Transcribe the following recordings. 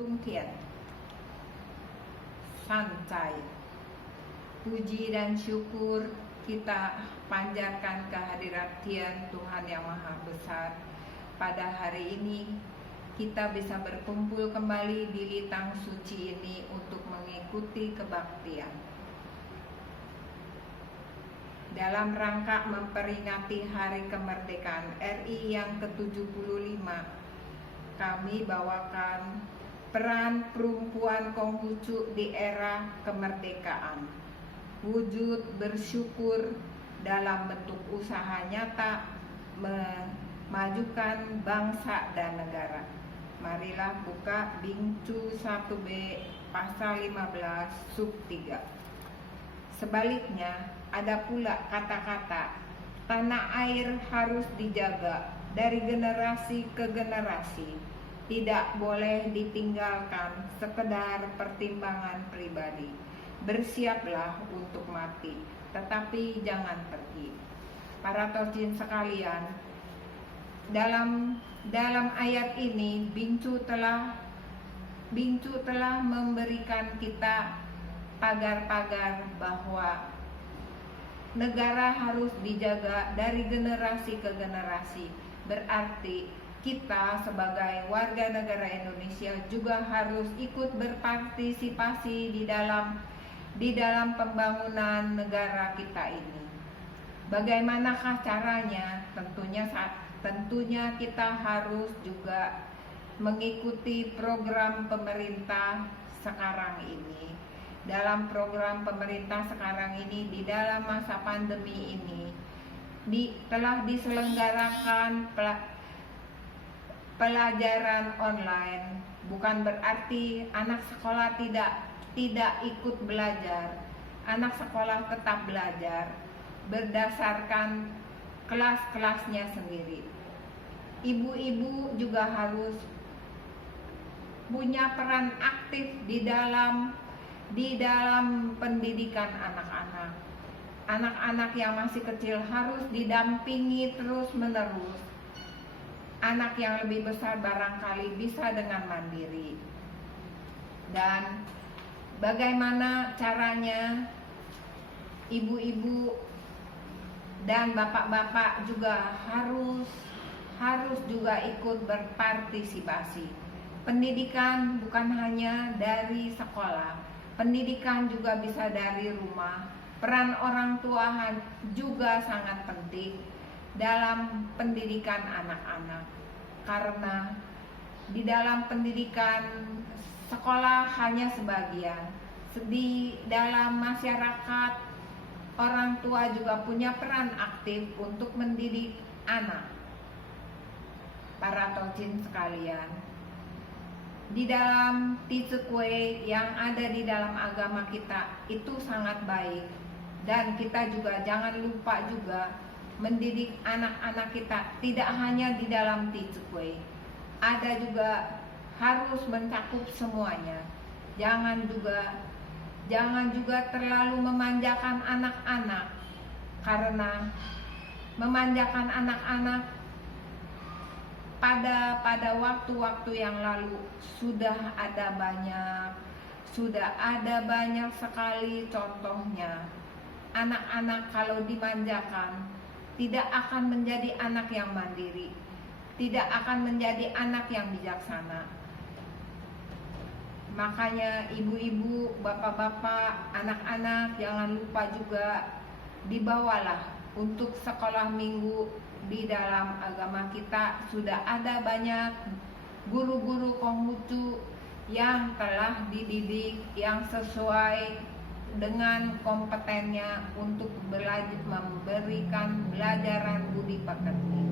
Tung Tian, Sancai. Puji dan syukur kita panjatkan kehadirat Tian Tuhan Yang Maha Besar. Pada hari ini kita bisa berkumpul kembali di litang suci ini untuk mengikuti kebaktian. Dalam rangka memperingati Hari Kemerdekaan RI yang ke-75, kami bawakan peran perempuan Konghucu di era kemerdekaan. Wujud bersyukur dalam bentuk usaha nyata memajukan bangsa dan negara. Marilah buka Bingcu 1B pasal 15 sub 3. Sebaliknya, ada pula kata-kata tanah air harus dijaga dari generasi ke generasi, tidak boleh ditinggalkan sekedar pertimbangan pribadi. Bersiaplah untuk mati, tetapi jangan pergi. Para tocin sekalian, dalam ayat ini Bingcu telah memberikan kita pagar-pagar bahwa negara harus dijaga dari generasi ke generasi. Berarti kita sebagai warga negara Indonesia juga harus ikut berpartisipasi di dalam pembangunan negara kita ini. Bagaimanakah caranya? Tentunya kita harus juga mengikuti program pemerintah sekarang ini. Dalam program pemerintah sekarang ini, di dalam masa pandemi ini, telah diselenggarakan pelajaran online. Bukan berarti anak sekolah tidak ikut belajar. Anak sekolah tetap belajar berdasarkan kelas-kelasnya sendiri. Ibu-ibu juga harus punya peran aktif di dalam pendidikan anak-anak. Anak-anak yang masih kecil harus didampingi terus-menerus. Anak yang lebih besar barangkali bisa dengan mandiri. Dan bagaimana caranya ibu-ibu dan bapak-bapak juga harus juga ikut berpartisipasi. Pendidikan bukan hanya dari sekolah, pendidikan juga bisa dari rumah. Peran orang tua juga sangat penting dalam pendidikan anak-anak, karena di dalam pendidikan sekolah hanya sebagian. Di dalam masyarakat, orang tua juga punya peran aktif untuk mendidik anak. Para tocin sekalian, di dalam Tizekwe yang ada di dalam agama kita itu sangat baik, dan kita juga jangan lupa juga mendidik anak-anak kita tidak hanya di dalam Tizekwe, ada juga harus mencakup semuanya. Jangan juga terlalu memanjakan anak-anak, karena memanjakan anak-anak pada waktu-waktu yang lalu sudah ada banyak sekali contohnya. Anak-anak kalau dimanjakan tidak akan menjadi anak yang mandiri, tidak akan menjadi anak yang bijaksana. Makanya ibu-ibu, bapak-bapak, anak-anak jangan lupa juga dibawalah untuk sekolah minggu. Di dalam agama kita sudah ada banyak guru-guru Konghucu yang telah dididik yang sesuai dengan kompetennya untuk memberikan pelajaran budi pekerti.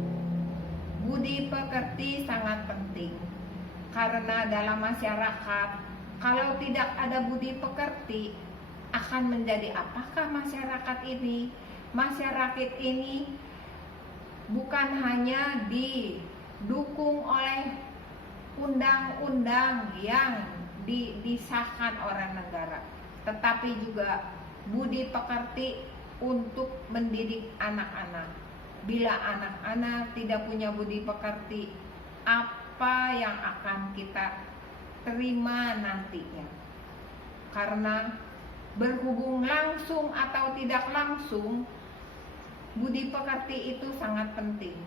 Budi pekerti sangat penting, karena dalam masyarakat kalau tidak ada budi pekerti, akan menjadi apakah masyarakat ini? Masyarakat ini bukan hanya didukung oleh undang-undang yang disahkan oleh negara, tetapi juga budi pekerti untuk mendidik anak-anak. Bila anak-anak tidak punya budi pekerti, apa yang akan kita terima nantinya. Karena berhubung langsung atau tidak langsung, budi pekerti itu sangat penting.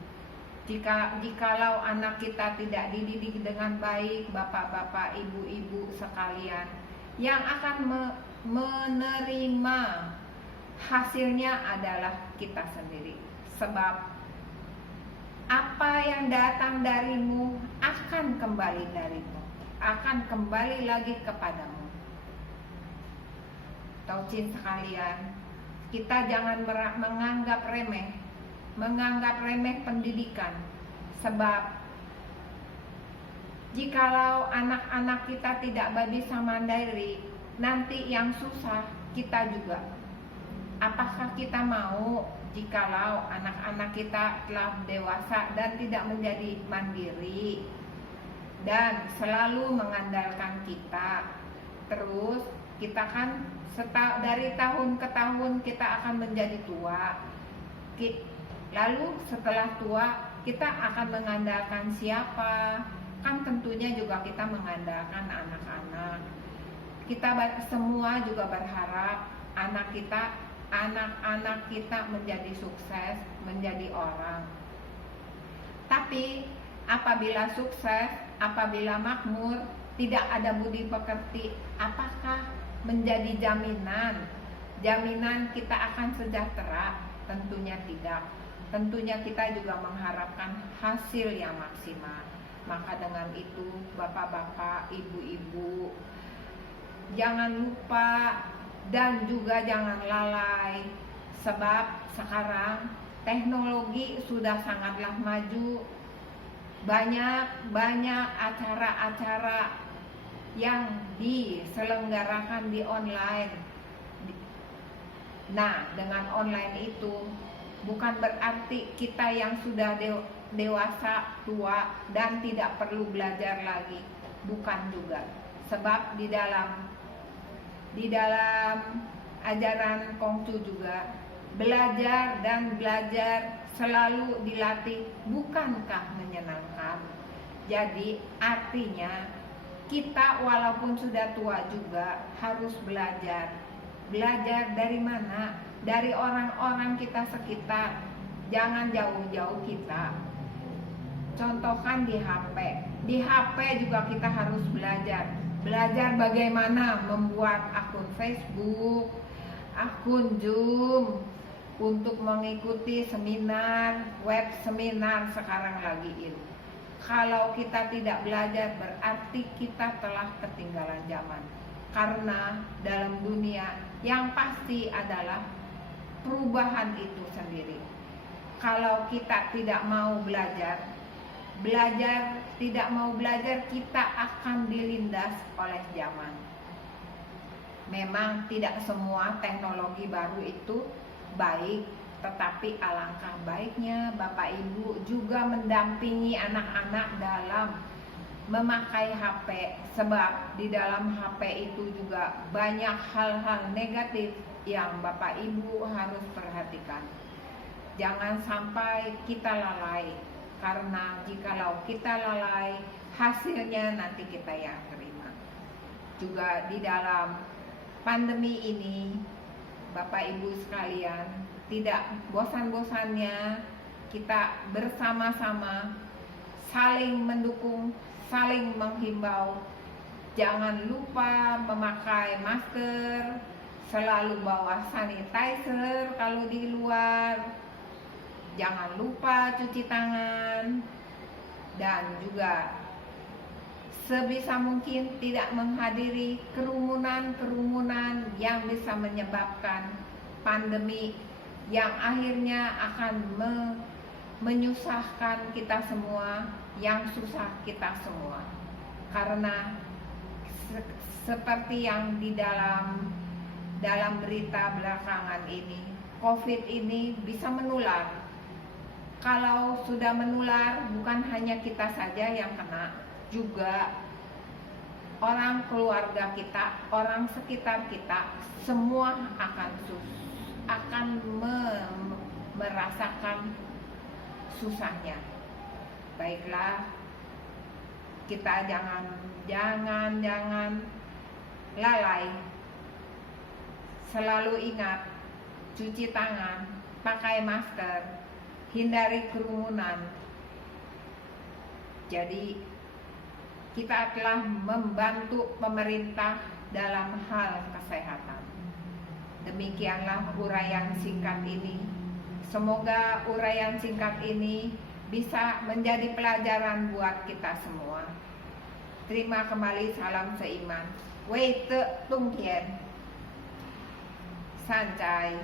Jikalau anak kita tidak dididik dengan baik, bapak-bapak, ibu-ibu sekalian, yang akan menerima hasilnya adalah kita sendiri. Sebab apa yang datang darimu akan kembali darimu, akan kembali lagi kepadamu. Taucin sekalian, kita jangan menganggap remeh pendidikan. Sebab jikalau anak-anak kita tidak bisa mandiri, nanti yang susah kita juga. Apakah kita mau jikalau anak-anak kita telah dewasa dan tidak menjadi mandiri dan selalu mengandalkan kita? Terus kita kan dari tahun ke tahun kita akan menjadi tua. Lalu setelah tua kita akan mengandalkan siapa? Kan tentunya juga kita mengandalkan anak-anak. Kita semua juga berharap anak-anak kita menjadi sukses, menjadi orang. Tapi apabila sukses, apabila makmur, tidak ada budi pekerti, apakah menjadi jaminan kita akan sejahtera? Tentunya tidak. Tentunya kita juga mengharapkan hasil yang maksimal. Maka dengan itu, bapak-bapak, ibu-ibu, jangan lupa dan juga jangan lalai. Sebab sekarang teknologi sudah sangatlah maju. Banyak acara-acara yang diselenggarakan di online. Nah, dengan online itu bukan berarti kita yang sudah dewasa, tua dan tidak perlu belajar lagi. Bukan juga. Sebab di dalam ajaran Konghucu juga belajar selalu dilatih, bukankah menyenangkan? Jadi artinya kita walaupun sudah tua juga harus belajar. Belajar dari mana? Dari orang-orang kita sekitar. Jangan jauh-jauh kita. Contohkan di HP. Di HP juga kita harus belajar. Belajar bagaimana membuat akun Facebook, akun Zoom, untuk mengikuti seminar, web seminar sekarang lagi ini. Kalau kita tidak belajar berarti kita telah ketinggalan zaman. Karena dalam dunia yang pasti adalah perubahan itu sendiri. Kalau kita tidak mau tidak mau belajar, kita akan dilindas oleh zaman. Memang tidak semua teknologi baru itu baik, tetapi alangkah baiknya Bapak Ibu juga mendampingi anak-anak dalam memakai HP. Sebab di dalam HP itu juga banyak hal-hal negatif yang Bapak Ibu harus perhatikan. Jangan sampai kita lalai, karena jikalau kita lalai, hasilnya nanti kita yang terima. Juga di dalam pandemi ini, Bapak Ibu sekalian, tidak bosan-bosannya kita bersama-sama saling mendukung, saling menghimbau. Jangan lupa memakai masker, selalu bawa sanitizer kalau di luar. Jangan lupa cuci tangan, dan juga sebisa mungkin tidak menghadiri kerumunan-kerumunan yang bisa menyebabkan pandemi yang akhirnya akan menyusahkan kita semua, yang susah kita semua. Karena seperti yang di dalam berita belakangan ini, COVID ini bisa menular. Kalau sudah menular, bukan hanya kita saja yang kena, juga orang keluarga kita, orang sekitar kita, semua akan merasakan susahnya. Baiklah, kita jangan lalai. Selalu ingat cuci tangan, pakai masker, hindari kerumunan. Jadi kita telah membantu pemerintah dalam hal kesehatan. Demikianlah uraian singkat ini. Semoga uraian singkat ini bisa menjadi pelajaran buat kita semua. Terima kembali, salam seiman. Wei te tung tian. Sancai.